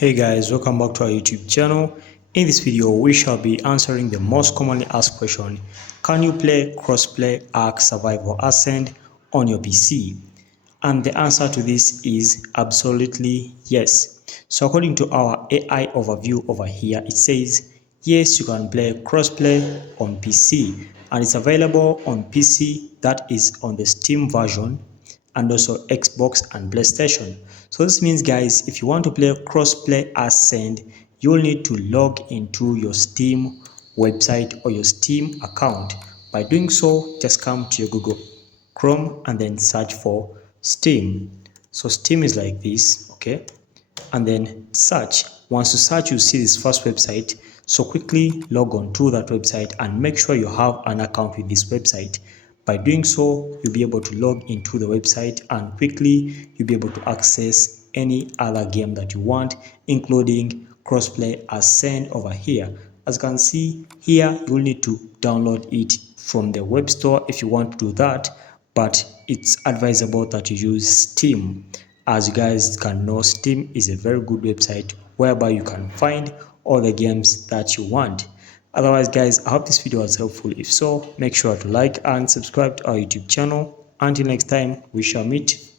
Hey guys, welcome back to our YouTube channel. In this video, we shall be answering the most commonly asked question: can you play Crossplay Ark Survival Ascended on your PC? And the answer to this is absolutely yes. So according to our AI overview over here, it says yes, you can play Crossplay on PC, and it's available on PC, that is on the Steam version, and also Xbox and PlayStation. So this means, guys, if you want to play Crossplay Ascend, you'll need to log into your Steam website or your Steam account. By doing so, just come to your Google Chrome and then search for Steam. So Steam is like this, okay? And then search. Once you search, you see this first website. So quickly log on to that website and make sure you have an account with this website. By doing so, you'll be able to log into the website and quickly you'll be able to access any other game that you want, including Crossplay Ascend over here. As you can see here, you'll need to download it from the web store if you want to do that, but it's advisable that you use Steam. As you guys can know, Steam is a very good website whereby you can find all the games that you want. Otherwise, guys, I hope this video was helpful. If so, make sure to like and subscribe to our YouTube channel. Until next time, we shall meet